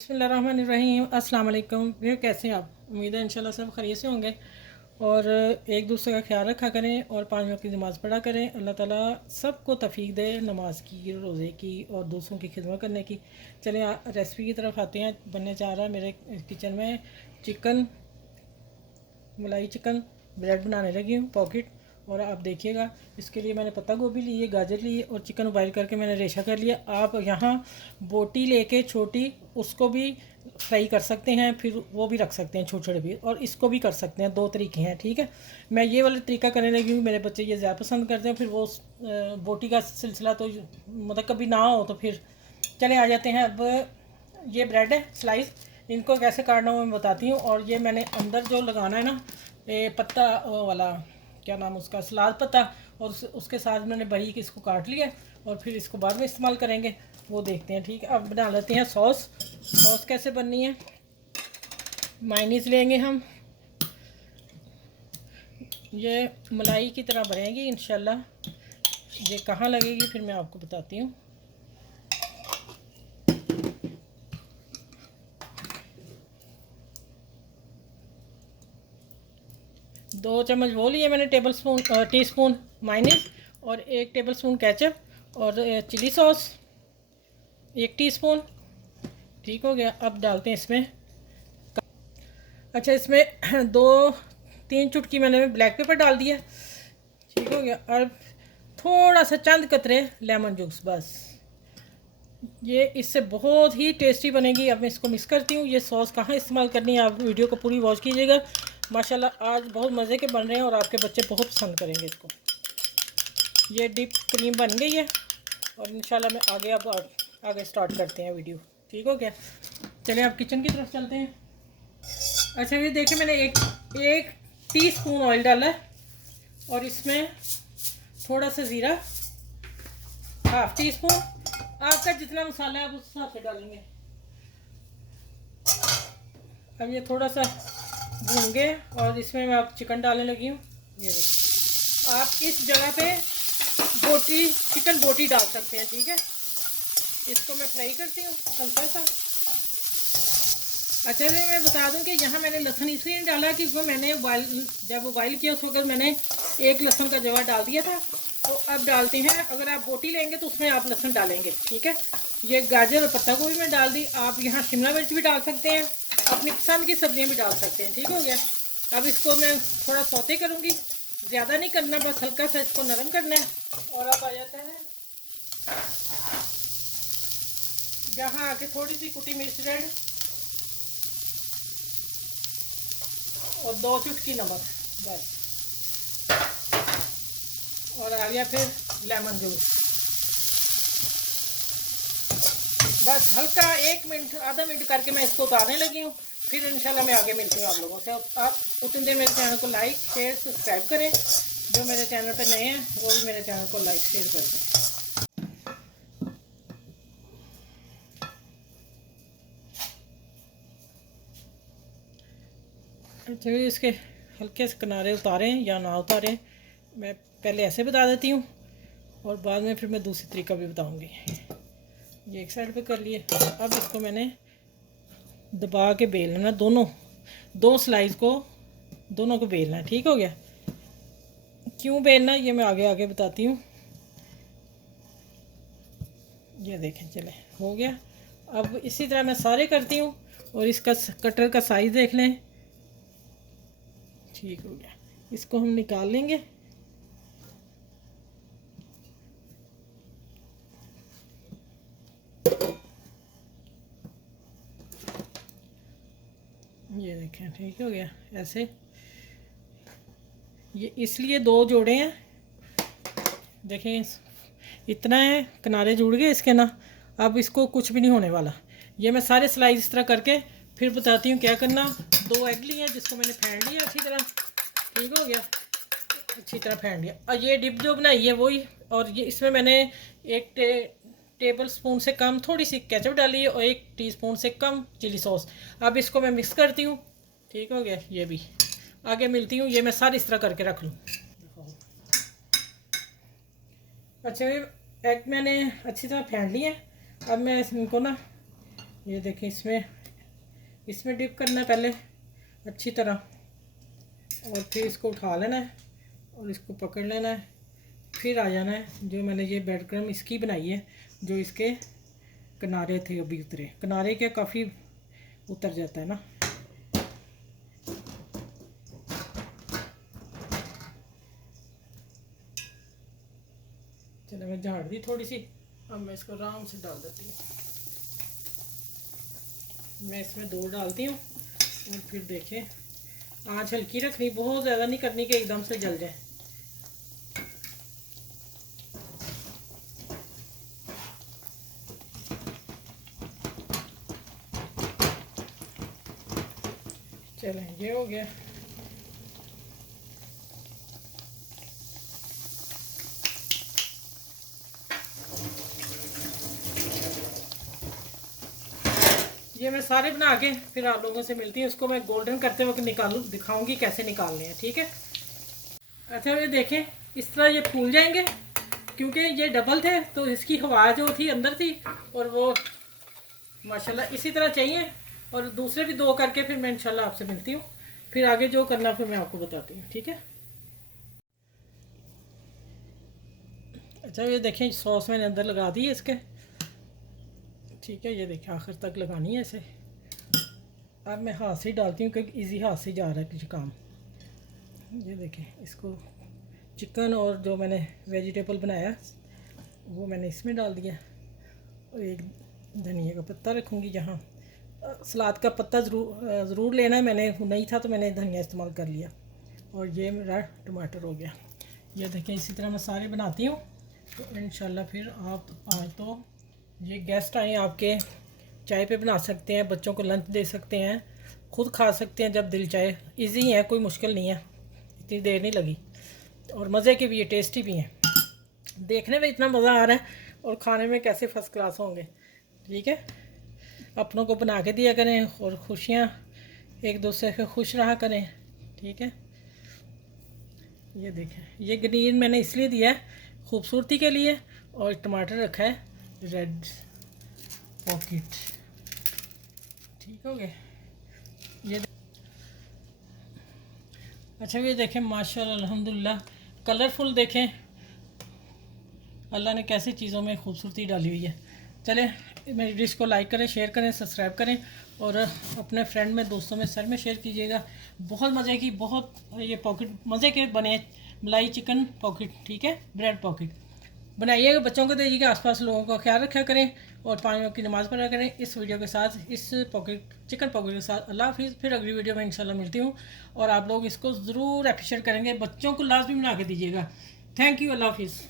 बिस्मिल्लाहिर्रहमानिर्रहीम। अस्सलाम वालेकुम। ये कैसे हैं आप? उम्मीद है इंशाल्लाह सब खैरियत से होंगे और एक दूसरे का ख्याल रखा करें और 5 वक्त की नमाज़ पढ़ा करें। अल्लाह ताला सबको तौफीक दे नमाज की, रोज़े की और दूसरों की खिदमत करने की। चलें रेसिपी की तरफ आते हैं। बनने जा रहा है मेरे किचन में चिकन, मलाई चिकन ब्रेड बनाने लगी हूँ पॉकेट। और आप देखिएगा, इसके लिए मैंने पत्ता गोभी ली है, गाजर ली है और चिकन बॉयल करके मैंने रेशा कर लिया। आप यहाँ बोटी लेके छोटी उसको भी फ्राई कर सकते हैं, फिर वो भी रख सकते हैं छोटे छोटे भी, और इसको भी कर सकते हैं। 2 तरीके हैं, ठीक है। मैं ये वाला तरीका करने लगी हूँ, मेरे बच्चे ये ज़्यादा पसंद करते हैं। फिर वो बोटी का सिलसिला तो मतलब कभी ना हो तो फिर चले आ जाते हैं। अब ये ब्रेड है स्लाइस, इनको कैसे काटना है मैं बताती हूँ। और ये मैंने अंदर जो लगाना है ना, ये पत्ता वो वाला क्या नाम उसका, सलाद पत्ता, और उसके साथ मैंने बारीक इसको काट लिया और फिर इसको बाद में इस्तेमाल करेंगे, वो देखते हैं, ठीक है। अब बना लेते हैं सॉस। सॉस कैसे बननी है? मायनीज़ लेंगे हम, ये मलाई की तरह बनेगी इंशाल्लाह। ये कहाँ लगेगी फिर मैं आपको बताती हूँ। 2 चम्मच वो लिए मैंने टी स्पून मायनीज़, और 1 टेबल स्पून केचप, और चिली सॉस 1 टीस्पून। ठीक हो गया। अब डालते हैं इसमें, अच्छा इसमें 2-3 चुटकी मैंने ब्लैक पेपर डाल दिया। ठीक हो गया। अब थोड़ा सा चंद कतरे लेमन जूस, बस। ये इससे बहुत ही टेस्टी बनेगी। अब मैं इसको मिक्स करती हूँ। ये सॉस कहाँ इस्तेमाल करनी है, आप वीडियो को पूरी वॉच कीजिएगा। माशाल्लाह आज बहुत मज़े के बन रहे हैं और आपके बच्चे बहुत पसंद करेंगे इसको। ये डिप क्रीम बन गई है और इंशाल्लाह मैं अब आगे स्टार्ट करते हैं वीडियो। ठीक हो गया। चलिए अब किचन की तरफ चलते हैं। अच्छा ये देखिए, मैंने एक टीस्पून ऑयल डाला है और इसमें थोड़ा सा ज़ीरा, 1/2 टीस्पून। आपका जितना मसाला है आप उस हिसाब से डालेंगे। अब ये थोड़ा सा भून गए और इसमें मैं अब चिकन डालने लगी हूँ। ये देखिए, आप इस जगह पे चिकन बोटी डाल सकते हैं, ठीक है। इसको मैं फ्राई करती हूँ हल्का सा। अच्छा जी, मैं बता दूं कि यहाँ मैंने लहसुन इसलिए नहीं डाला क्योंकि मैंने जब बॉयल किया उस वक्त मैंने 1 लहसुन का जवा डाल दिया था। तो अब डालते हैं, अगर आप बोटी लेंगे तो उसमें आप लहसुन डालेंगे, ठीक है। ये गाजर और पत्ता गोभी में डाल दी। आप यहाँ शिमला मिर्च भी डाल सकते हैं, अपनी पसंद की सब्जियाँ भी डाल सकते हैं। ठीक हो गया। अब इसको मैं थोड़ा सौते करूँगी, ज़्यादा नहीं करना, बस हल्का सा इसको नरम करना है। और अब आ जाता है यहाँ आके थोड़ी सी कुटी मिर्च रेड और 2 चुटकी नमक, बस। और आ गया फिर लेमन जूस, बस हल्का 1 मिनट आधा मिनट करके मैं इसको उतारने लगी हूँ। फिर इंशाल्लाह मैं आगे मिलती हूँ आप लोगों से। आप उतनी देर मेरे चैनल को लाइक शेयर सब्सक्राइब करें। जो मेरे चैनल पर नए हैं वो भी मेरे चैनल को लाइक शेयर कर दें। चलिए इसके हल्के से किनारे उतारें या ना उतारें, मैं पहले ऐसे बता देती हूँ और बाद में फिर मैं दूसरी तरीका भी बताऊँगी। ये एक साइड पे कर लिए। अब इसको मैंने दबा के बेलना है, दो स्लाइस को दोनों को बेलना है। ठीक हो गया। क्यों बेलना ये मैं आगे आगे बताती हूँ। ये देखें, चले हो गया। अब इसी तरह मैं सारे करती हूँ और इसका कटर का साइज़ देख लें। ठीक हो गया। इसको हम निकाल लेंगे। ये देखें, ठीक हो गया ऐसे। ये इसलिए 2 जोड़े हैं, देखें इतना है, किनारे जुड़ गए इसके ना। अब इसको कुछ भी नहीं होने वाला। ये मैं सारे स्लाइस इस तरह करके फिर बताती हूँ क्या करना। 2 एग लिए हैं जिसको मैंने फेंट लिया अच्छी तरह। ठीक हो गया, अच्छी तरह फेंट लिया। और ये डिप जो बनाई है वही, और ये इसमें मैंने 1 टेबल स्पून से कम थोड़ी सी केचप डाली है और 1 टीस्पून से कम चिली सॉस। अब इसको मैं मिक्स करती हूँ। ठीक हो गया। ये भी आगे मिलती हूँ। ये मैं सारी इस तरह करके रख लूँ। अच्छा, एग मैंने अच्छी तरह फेंट लिया है। अब मैं इनको ना ये देखें, इसमें डिप करना है पहले अच्छी तरह, और फिर इसको उठा लेना है और इसको पकड़ लेना है। फिर आ जाना है, जो मैंने ये ब्रेड क्रम्ब इसकी बनाई है, जो इसके किनारे थे अभी उतरे, किनारे के काफ़ी उतर जाता है ना। चलो मैं झाड़ दी थोड़ी सी, अब मैं इसको आराम से डाल देती हूँ। मैं इसमें 2 डालती हूँ और फिर देखें, आँच हल्की रखनी, बहुत ज़्यादा नहीं करनी कि एकदम से जल जाए। चलें, ये हो गया। ये मैं सारे बना के फिर आप लोगों से मिलती हूँ। इसको मैं गोल्डन करते वक्त दिखाऊंगी कैसे निकालने हैं, ठीक है। अच्छा, ये देखें, इस तरह ये फूल जाएंगे, क्योंकि ये डबल थे तो इसकी हवा जो थी अंदर थी, और वो माशाल्लाह इसी तरह चाहिए। और दूसरे भी 2 करके फिर मैं इंशाल्लाह आपसे मिलती हूँ, फिर आगे जो करना फिर मैं आपको बताती हूँ, ठीक है। अच्छा, ये देखें, सॉस मैंने अंदर लगा दी है इसके, ठीक है। ये देखें, आखिर तक लगानी है इसे। अब मैं हाथ से ही डालती हूँ क्योंकि इजी हाथ से जा रहा है कुछ काम। ये देखें, इसको चिकन और जो मैंने वेजिटेबल बनाया वो मैंने इसमें डाल दिया, और एक धनिया का पत्ता रखूँगी। जहाँ सलाद का पत्ता ज़रूर लेना है, मैंने नहीं था तो मैंने धनिया इस्तेमाल कर लिया। और ये मेरा टमाटर हो गया। ये देखें, इसी तरह मैं सारे बनाती हूँ, तो इंशाल्लाह फिर आप आज तो ये गेस्ट आए आपके, चाय पे बना सकते हैं, बच्चों को लंच दे सकते हैं, खुद खा सकते हैं जब दिल चाहे। इजी है, कोई मुश्किल नहीं है, इतनी देर नहीं लगी, और मज़े के भी है, टेस्टी भी हैं। देखने में इतना मज़ा आ रहा है और खाने में कैसे फ़र्स्ट क्लास होंगे, ठीक है। अपनों को बना के दिया करें और खुशियाँ एक दूसरे से खुश रहा करें, ठीक है। ये देखें, ये ग्रीन मैंने इसलिए दिया है खूबसूरती के लिए, और टमाटर रखा है रेड पॉकेट, ठीक हो गए ये। अच्छा, ये देखें, माशाल्लाह अल्हम्दुलिल्लाह, कलरफुल देखें, अल्लाह ने कैसी चीज़ों में खूबसूरती डाली हुई है। चलें, मेरी डिश को लाइक करें, शेयर करें, सब्सक्राइब करें, और अपने फ्रेंड में, दोस्तों में, सर में शेयर कीजिएगा। बहुत मज़े की, बहुत ये पॉकेट मज़े के बने, मलाई चिकन पॉकेट, ठीक है, ब्रेड पॉकेट बनाइएगा, बच्चों को दीजिएगा, आसपास लोगों का ख्याल रखा करें, और 5 वक्त की नमाज़ पढ़ा करें। इस वीडियो के साथ, इस चिकन पॉकेट के साथ अल्लाह हाफिज़। फिर अगली वीडियो में इंशाल्लाह मिलती हूँ, और आप लोग इसको ज़रूर अप्रिशिएट करेंगे, बच्चों को लाजमी बना के दीजिएगा। थैंक यू, अल्लाह हाफिज़।